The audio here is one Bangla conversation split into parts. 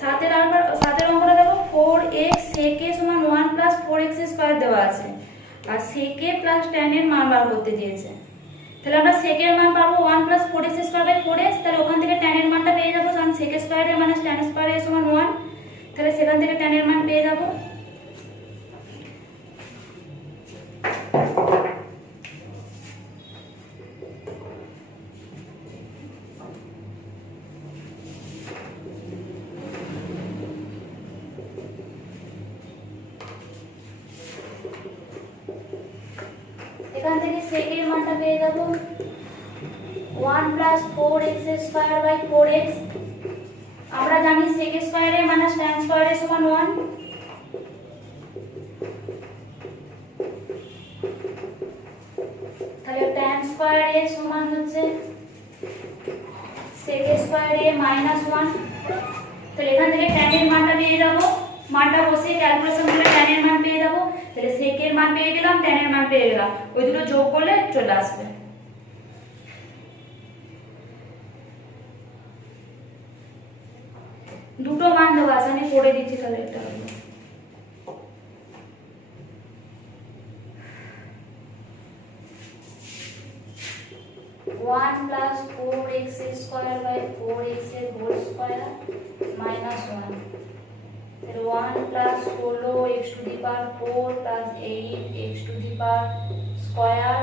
সাতের অঙ্কটা দেখো 4x sec a সমান 1 প্লাস 4x স্কয়ার দেওয়া আছে আর sec a প্লাস tan এর মান বার করতে দিয়েছে। তাহলে আমরা sec এর মান পাবো 1 plus 4x square by 4x, তাহলে ওখান থেকে tan এর মানটা পেয়ে যাবো, কারণ sec square a minus tan square a সমান 1, তাহলে সেখান থেকে tan এর মান পেয়ে যাবো। এখান থেকে sec এর মানটা পেয়ে যাবো 1 plus 4x square by 4x। আমরা জানি sec square a minus tan square a সমান 1, তাহলে tan স্কয়ার a সমান হচ্ছে sec স্কয়ার a মাইনাস 1। তাহলে এখান থেকে tan এর মানটা পেয়ে যাবো, মানটা বসিয়ে ক্যালকুলেশন করলে tan এর মান পেয়ে যাবো। তাহলে sec এর মান পেয়ে গেলাম, tan এর মান পেয়ে গেলাম, ওই দুটো যোগ করলে চলে আসবে। দুটো মান দেওয়া আছে, আমি করে দিচ্ছি তাহলে এটা হলো 1 plus 4x square by 4x এর হোল স্কয়ার মাইনাস 1, তাহলে 1 plus 16x to the power 4 plus 8x to the power square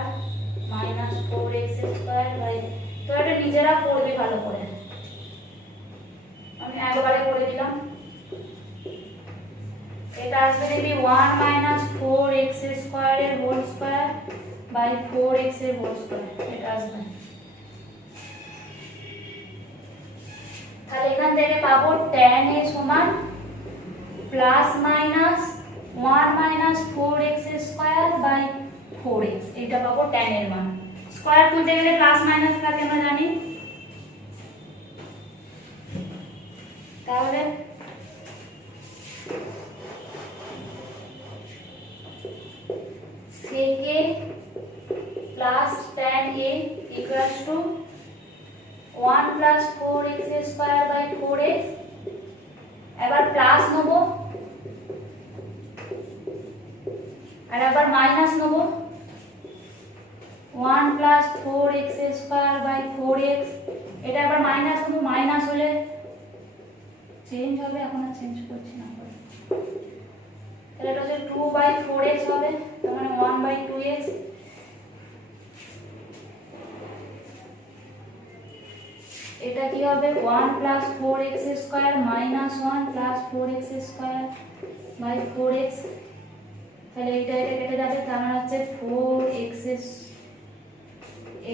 minus 4x square by, তো এটা নিজেরা পড়বে ভালো করে, আমি একবারে করে দিলাম। এটা আসবে দেখবি 1 মাইনাস 4x স্কয়ার এর হোল স্কয়ার বাই 4x এর হোল স্কয়ার, এটা আসবে। তাহলে এখান থেকে পাবো tan a সমান plus minus 1 minus 4x square by 4x, এটা পাবো tan এর মান। স্কয়ার তুলতে গেলে প্লাস মাইনাস থাকে আমরা জানি, তাহলে sec a plus tan a equals to 1 plus 4x square by 4x, এবার প্লাস নেব আর আবার মাইনাস নেব 1 plus 4x square by 4x, এটা আবার মাইনাস নেব, মাইনাস হলে চেঞ্জ হবে, এখন আর চেঞ্জ করছি না, তাহলে এটা হচ্ছে 2 by 4x হবে, তার মানে 1 by 2x, এটা কি হবে 1 plus 4x square minus 1 plus 4x square by 4x, তাহলে এটা কেটে যাবে, তার মানে হচ্ছে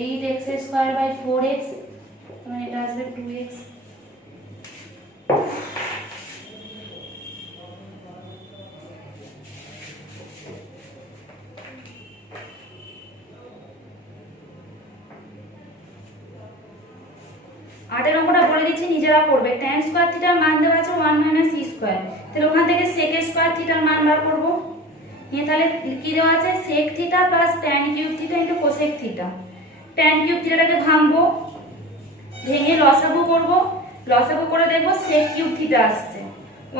8x square by 4x, মানে এটা আসবে 2x। আটের অঙ্কটা বলে দিচ্ছি, নিজেরা করবে। tan স্কয়ার থিটার মান দেওয়া আছে 1 মাইনাস e স্কয়ার, তাহলে ওখান থেকে sec স্কয়ার থিটার মান বার করব। নিয়ে তাহলে কি দেওয়া আছে sec theta plus tan cube theta into cosec theta. tan cube থিটাটাকে ভাঙবো, ভেঙে লসাগু করব, লসাগু করে দেখব sec কিউব থিটা আসছে,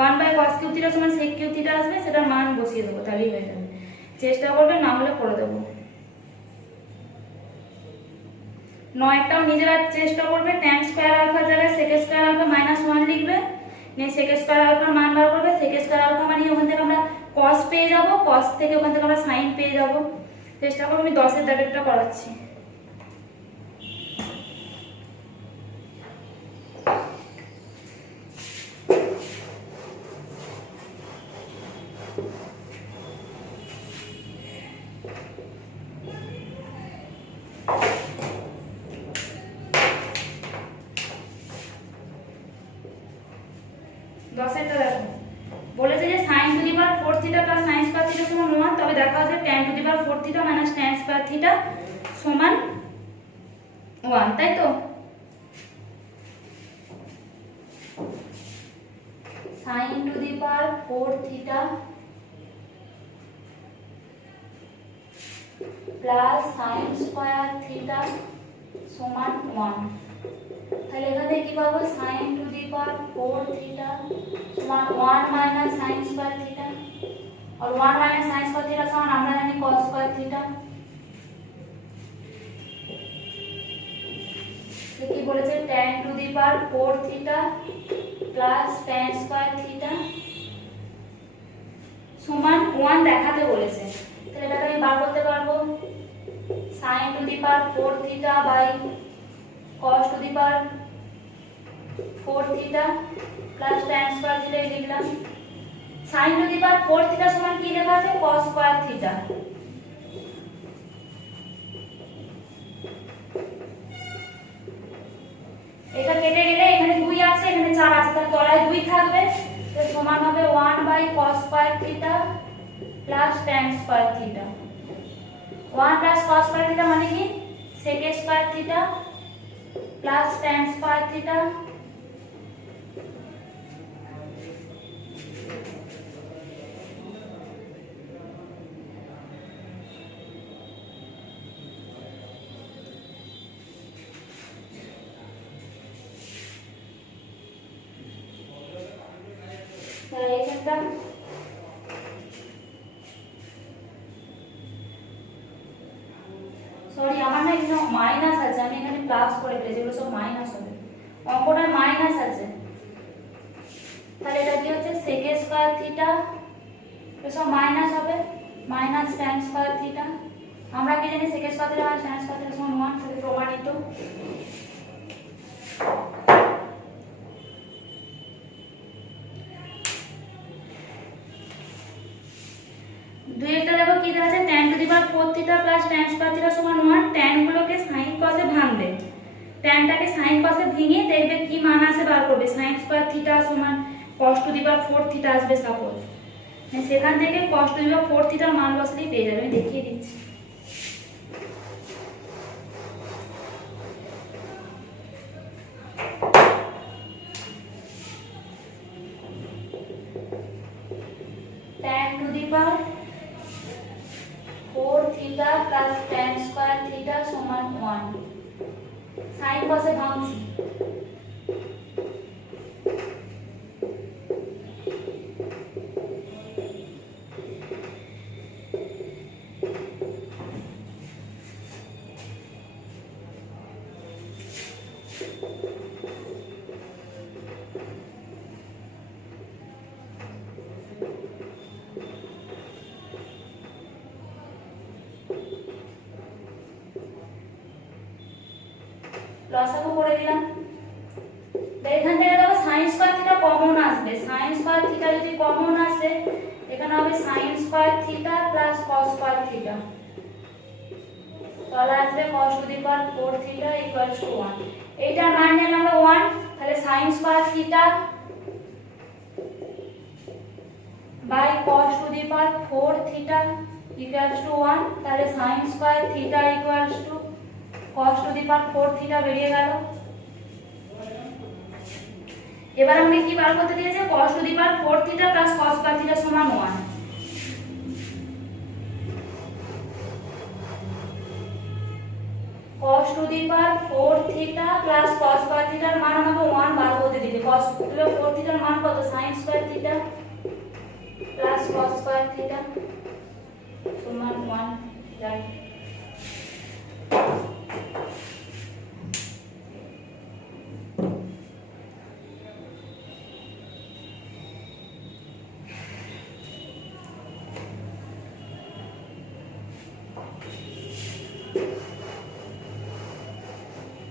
1 বাই cos কিউব থিটা সমান sec কিউব থিটা আসবে, সেটার মান বসিয়ে দেবো, তাহলেই হয়ে যাবে। চেষ্টা করবে, না হলে করে দেবো। নয়টাও নিজেরা চেষ্টা করবে, tan স্কয়ার আলফার জায়গায় sec স্কয়ার আলফা মাইনাস 1 লিখবে, নিয়ে sec স্কয়ার আলফার মান বার করবে। sec স্কয়ার আলফা মানে ওখান থেকে আমরা cos পেয়ে যাব, cos থেকে ওখান থেকে আমরা sin পেয়ে যাব। চেষ্টা করবে, আমি 10 এর দাগেরটা করাচ্ছি। দশেরটা দেখো, বলেছে যে sin to the power 4 theta plus sin square theta সমান 1, তবে দেখা যাচ্ছে tan two the power 4 theta minus tan square theta সমান 1, তাই তো? sin to the power 4 theta plus sin square theta সমান 1, তাহলে এখানে কি পাবো sin to the power 4 theta সমান 1 মাইনাস sin স্কয়ার থিটা और 1 माइनस sin स्क्वायर थीटा समान আমরা জানি cos স্কয়ার থিটা। তো কি বলেছে tan two the power 4 theta plus tan square theta সমান 1 দেখাতে বলেছে। তাহলে এটাকে আমি বার করতে পারবো sin to the power 4 theta by cos to the power 4 theta plus tan square theta লিখলাম। sin to the power 4 theta সমান কি লেখা আছে cos স্কয়ার থিটা। এটা কেটে গেলে এখানে 2 আছে এখানে 4 আছে তাহলে তলায় 2 থাকবে তো সমান হবে 1 by cos square theta plus tan square theta. 1 প্লাস cos স্কয়ার থিটা মানে কি sec square theta plus tan square theta এইখানটা সরি আমার না এখানে মাইনাস আছে আমি এখানে প্লাস করে ফেলেছি এগুলো সব মাইনাস হবে অঙ্কটা মাইনাস আছে তাহলে এটা কি হচ্ছে sec স্কয়ার থিটা তো সব মাইনাস হবে মাইনাস tan স্কয়ার থিটা আমরা কি জানি sec square theta minus tan square theta সমান 1 তাহলে প্রমাণিত। দুই একটা দেখো কি দেওয়া আছে tan two the power 4 theta plus tan square theta সমান 1 tan গুলোকে sin cos এ ভাঙবে tanটাকে sin cos এ ভেঙে দেখবে কি মান আসে বার করবে sin স্কয়ার থিটা সমান cos to the power 4 theta আসবে সাপোজ সেখান থেকে cos টু দি পাওয়ার 4 থিটার মান বসলেই পেয়ে যাবে আমি দেখিয়ে দিচ্ছি। tan two the power 4 theta plus tan square theta সমান 1 sin cos এ ভাঙছি লসাগু করে দিলাম এখান থেকে দেখো sin স্কয়ার থিটা কমন আসবে sin স্কয়ার থিটা যদি কমন আসে এখানে হবে sin square theta plus cos square theta তলা আসবে cos to the power 4 theta equals to 1 এইটার মান জানি আমরা 1 তাহলে sin square theta by cos to the power 4 theta equals to 1 তাহলে sin square theta equals to cos to the power 4 theta বেরিয়ে গেল। এবার আমাকে কি বার করতে দিয়েছে cos to the power 4 theta plus cos square theta সমান 1 cos to the power 4 theta plus cos square থিটার মান আমাকে 1 বার করতে দিবে cos টু দি পাওয়ার 4 থিটার মান কত sin square theta plus cos square theta সমান 1 রাইট।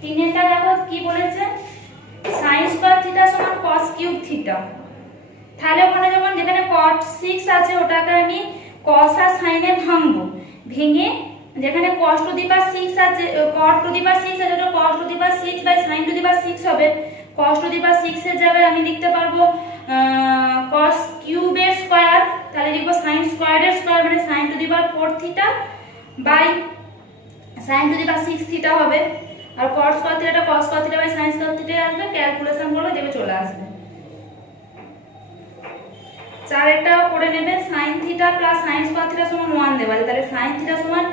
তিনেরটা দেখো কি বলেছে sin স্কয়ার থিটা সমান cos কিউব থিটা তাহলে ওখানে যখন যেখানে cot 6 আছে ওটাকে আমি cos আর sin এ ভাঙবো ভেঙে যেখানে cos টু দি পাওয়ার 6 আছে cot টু দি পাওয়ার 6 আছে ওটা cos to the power 6 by sin to the power 6 হবে cos টু দি পাওয়ার 6 এর জায়গায় আমি লিখতে পারবো cos কিউবের স্কয়ার তাহলে লিখব sin স্কয়ারের স্কয়ার মানে sin to the power 4 theta by sin to the power 6 theta হবে আর cos স্কয়ার থিটাটা cos square theta by sin square theta আসবে ক্যালকুলেশন করলে দেখবে চলে আসবে। চারেরটাও করে নেবে sin theta plus sin square theta সমান 1 দেবা তাহলে sin থিটা সমান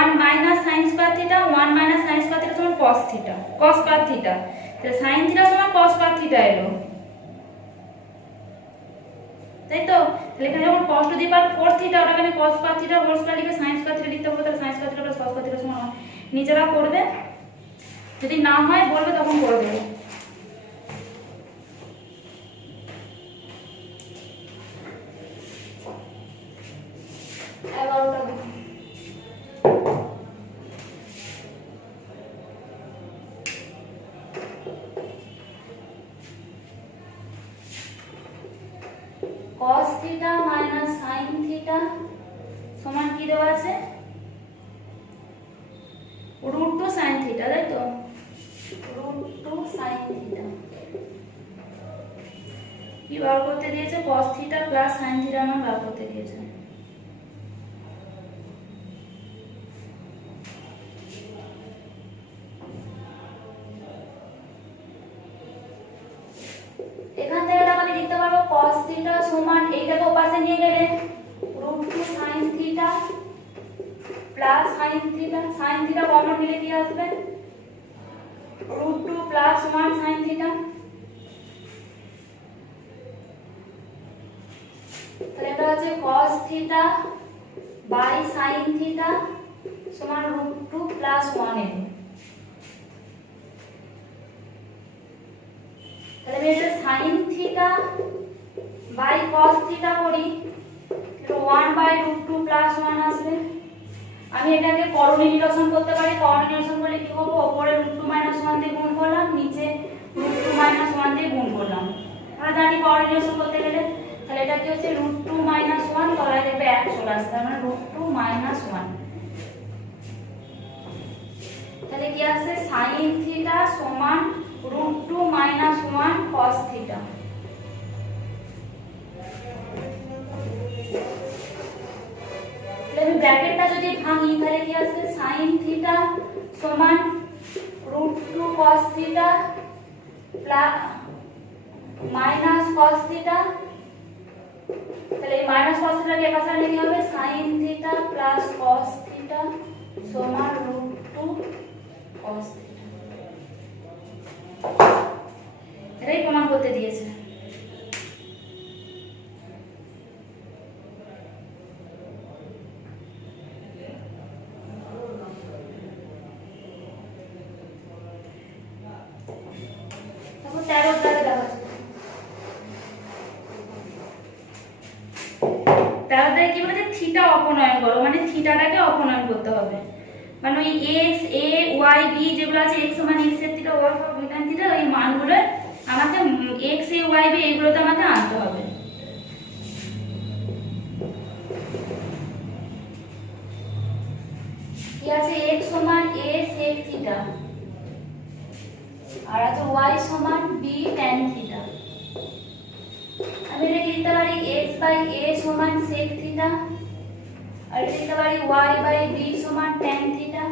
1 minus sin square theta 1 minus sin square theta সমান cos theta cos square theta তাহলে sin থিটা সমান cos স্কয়ার থিটা এলো, তাই তো? তাহলে এখানে যখন cos to the power 4 theta ওটা মানে cos square theta whole square লিখে sin স্কয়ার থিটা লিখতে হবে, তাহলে sin square theta plus cos square theta সমান 1। নিজেরা করবে, যদি না হয় বলবে তখন করে দেবো। cos theta minus sin theta সমান কি দেওয়া আছে? √2 sin থিটা, তাই তো? √2 sin থিটা কি বার করতে দিয়েছে? cos theta plus sin theta মান বার করতে দিয়েছে। এখান থেকে আমি লিখতে পারবো cos থিটা সমান এইটাকে ওপাশে নিয়ে গেলে √2 sin theta plus sin theta, sin theta common নিলে কি আসবে? √2 প্লাস 1 sin থিটা। তাহলে এটা হচ্ছে cos theta by sin theta সমান √2 প্লাস 1 এর। তাহলে আমি এটা sin theta by cos theta করি, তো 1 বাই √2 প্লাস 1 আসবে। আমি এটাকে করণীয় নিরসন করতে পারি। করণীয় নিরসন করলে কি হবে? উপরে √2 1 দিয়ে গুণ করলাম, নিচে √2 1 দিয়ে গুণ করলাম। আমরা জানি করণীয় নিরসন করতে গেলে, তাহলে এটা কি হচ্ছে √2 1 তলায় দেখবে 1 চলে আসছে, তার মানে √2 1। তাহলে কি আসছে? sin থিটা সমান √2 1 cos থিটা। তাহলে ব্র্যাকেটটা যদি ভাঙি তাহলে কি আসবে? sin থিটা সমান √2 cos theta plus minus cos theta. তাহলে এই মাইনাস cos থিটা কে পাশে আনলে কি হবে? sin theta plus cos theta সমান √2 cos থিটা। এটাই প্রমাণ করতে দিয়েছে। তাহলে কি বলতে থিটা অপনয়ন করো, মানে থিটাটাকে অপনয়ন করতে হবে, মানে ওই x a y b যেগুলো আছে x সমান x এর থিটা y সমান b tan থিটা, ওই মানগুলো আমাকে x a y b এগুলোতে আমাকে আনতে হবে। কি আছে? x সমান a sec থিটা আর আছে y সমান b tan থিটা। আমি এটা লিখতে পারি x বাই a সমান sec থিটা আর লিখতে পারি y বাই b সমান tan থিটা।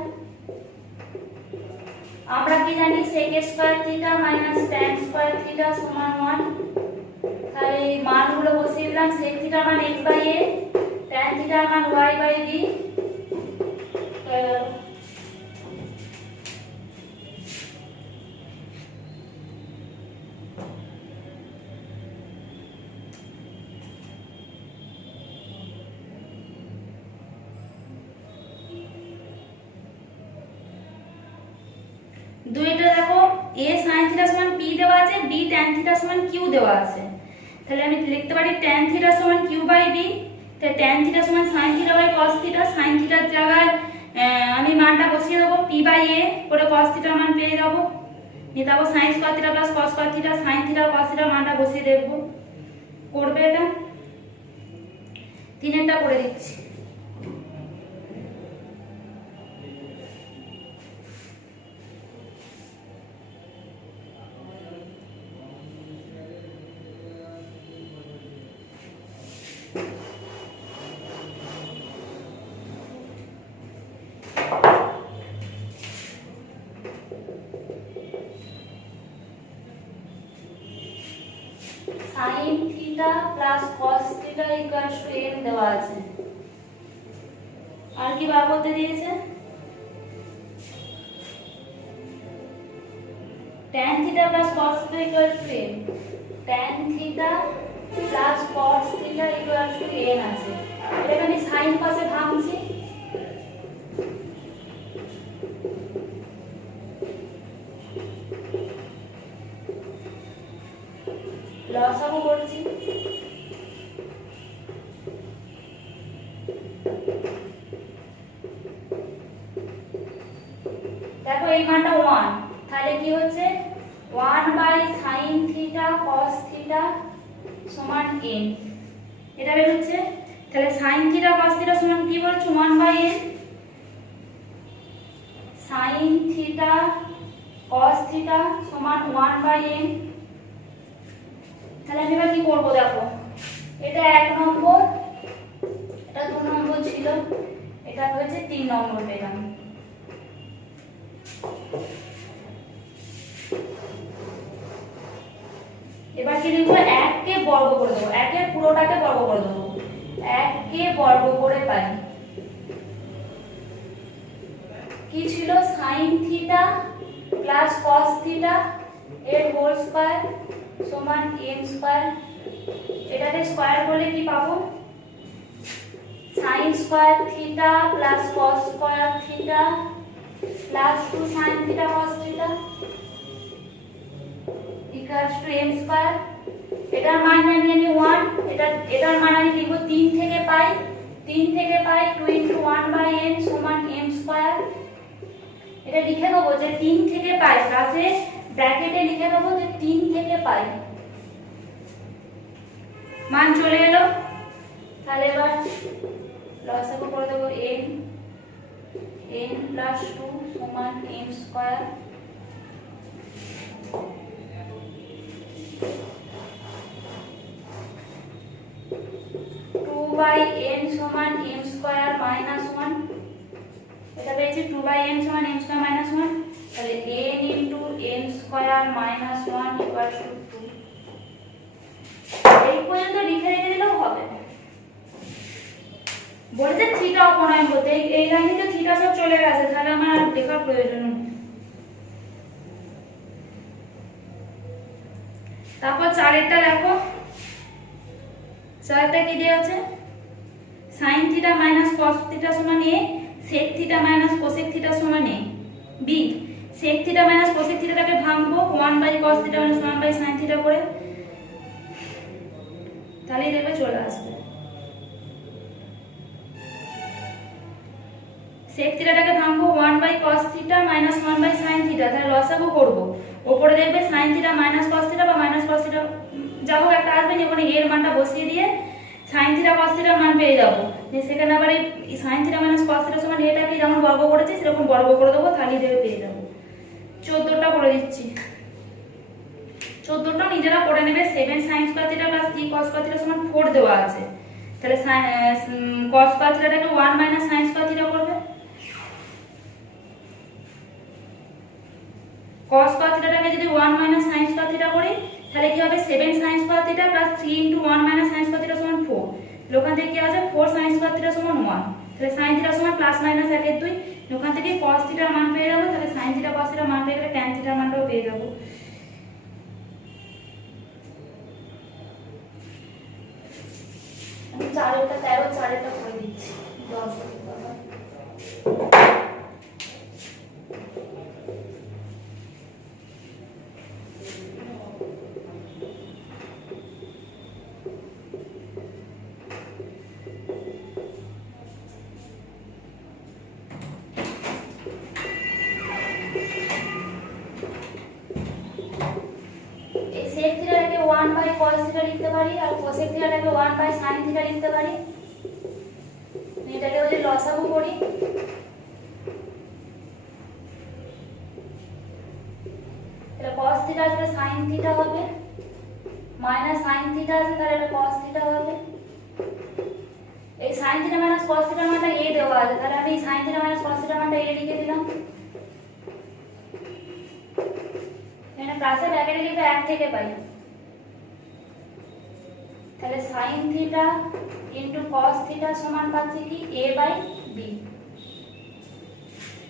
আমরা কি জানি? sec square theta minus tan square theta সমান 1। তাহলে এই মানগুলো বসিয়ে দিলাম। sec থিটা মান x by a, tan theta মান y বাই b। দুইটা দেখো a sin থিটা সমান p দেওয়া আছে, b tan থিটা সমান q দেওয়া আছে। তাহলে আমি লিখতে পারি tan থিটা সমান q বাই b। তাহলে tan থিটা সমান sin theta by cos theta. sin থিটার জায়গায় আমি মানটা বসিয়ে দেবো p বাই a করে cos থিটার মান পেয়ে যাব। নিয়ে তারপর sin square theta plus cos square theta, sin theta cos থিটার মানটা বসিয়ে দেব। করবে এটা, তিনেরটা করে দিচ্ছি। sin theta plus cos theta equals two n দেওয়া আছে। আর কি বার করতে দিয়েছে? tan theta plus cos theta equal to n, tan theta plus cos theta equal to n আছে। এটাকে আমি sin cos এ ভাঙছি, লসাগু করছি, দেখো এই মানটা 1, তাহলে কি হচ্ছে 1/sin থিটা cos থিটা সমান n, এটা বের হচ্ছে। তাহলে sin থিটা cos থিটা সমান কি বলছো 1/n, sin theta cos theta সমান 1/n। তাহলে আমি এবার কি করব দেখো, এটা 1 নম্বর, এটা 2 নম্বর ছিল, এটা হচ্ছে 3 নম্বর পেলাম। এবার কি লিখবো, 1 কে বর্গ করে দেবো, 1 এর পুরোটাকে বর্গ করে দেবো, 1 কে বর্গ করে পাই কি ছিল sin theta plus cos theta এর হোল স্কয়ার সমান m স্কয়ার। এটাকে স্কয়ার করলে কি পাবো, sin square theta plus cos square theta plus 2 sin theta cos theta equals to m square. এটার মান জানি আমি 1, এটার মান আমি লিখব 3 থেকে পাই, 3 থেকে পাই 2 * 1/n সমান m স্কয়ার। এটা লিখে দেবো যে 3 থেকে পাই, কাছে ব্র্যাকেটে লিখে দেবো যে 3 থেকে পাই, মান চলে এলো। তাহলে এবার লসাগু করে দেবো n, n + 2 সমান m স্কয়ার। 2/n সমান m স্কয়ার মাইনাস 1, এটা পেয়েছি 2/n সমান m স্কয়ার মাইনাস 1, তাহলে n * n স্কয়ার মাইনাস 1 = 2। এই পর্যন্ত লিখে রেখে দিলেও হবে। বলতে থিটা অপনয়ন করতে, এই লাইনে তো থিটা সব চলে গেছে, তাহলে আমার লেখার প্রয়োজন নেই। তারপর 4এরটা দেখো, 4টা কি দেয়া আছে, sin theta minus cos theta সমান a, sec theta minus cosec theta সমান a, b sec theta minus cosec থিটাটাকে ভাঙবো 1/cos theta minus 1/sin theta করে, তাহলেই দেখবে চলে আসবে। sec থিটাটাকে ভাঙবো 1/cos theta minus 1/sin theta, তাহলে লসাগু করব, উপরে দেখবে sin theta minus cos theta বা মাইনাস cos থিটা যা হোক একটা আসবে, ওখানে এর মানটা বসিয়ে দিয়ে sin থিটা cos থিটার মান পেয়ে যাবো, যে সেখানে আবার এই sin theta minus cos theta সমান এটাকে যেমন বর্গ করেছি সেরকম বর্গ করে দেবো, তাহলেই দেবে পেয়ে যাবো। 14টা করে দিচ্ছি, 14টা নিজেরা করে নেবে। 7 sin square theta plus 3 cos square theta সমান 4 দেওয়া আছে, তাহলে cos স্কয়ার থিটাটাকে 1 - sin স্কয়ার থিটা করবে, cos স্কয়ার থিটাটাকে যদি 1 - sin স্কয়ার থিটা করি তাহলে কি হবে 7 sin square theta plus 3 * 1 - sin square theta সমান 4, ওখান থেকে কি আছে 4 sin স্কয়ার থিটা সমান 1, তাহলে sin থিটা সমান প্লাস মাইনাস 1/2, ওখান থেকে cos থিটার মান পেয়ে যাবো, তাহলে sin থিটা cos থিটার মান পেয়ে গেলে tan থিটার মানটাও পেয়ে যাবো। আমি 4টা 13 4টা করে দিচ্ছি 10 টাকা। sec থিটাটাকে 1/cos থিটা লিখতে পারি আর cosec থিটাটাকে 1/sin থিটা লিখতে পারি। এটাকে যদি লসাগু করি তাহলে cos থিটা আসলে sin থিটা হবে, মাইনাস sin থিটা আছে তাহলে এটা cos থিটা হবে। এই sin থিটা মাইনাস cos থিটার মানটা a দেওয়া আছে, তাহলে আমি sin থিটা মাইনাস cos থিটার মানটা a লিখে দিলাম। এখানে প্লাসে ব্র্যাকেটে লিখে 1 থেকে পাই, তাহলে sin থিটা * cos থিটা সমান পাচ্ছি কি a/b।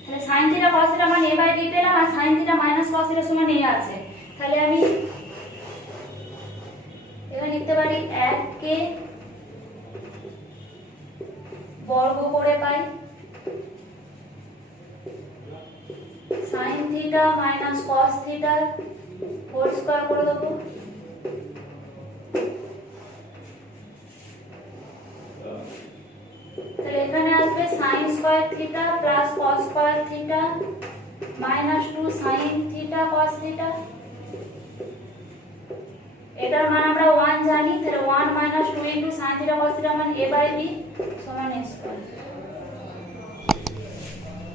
তাহলে sin থিটা cos থিটা মান a বাই b পেলাম, আর sin theta minus cos theta সমান a আছে। তাহলে আমি এখানে লিখতে পারি 1 কে বর্গ করে পাই sin theta minus cos theta whole square করে দেবো। তাহলে এখানে আসবে sin square theta plus cos square theta minus 2 sin theta cos theta. এটার মান আমরা 1 জানি, তাহলে 1 মাইনাস 2 into sin theta cos theta মান a বাই b সমান a স্কয়ার।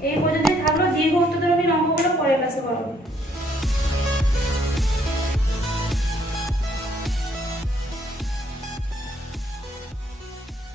এই পর্যন্তই থাকলো। দীর্ঘ উত্তরধর্মী অঙ্কগুলো পরের ক্লাসে করব।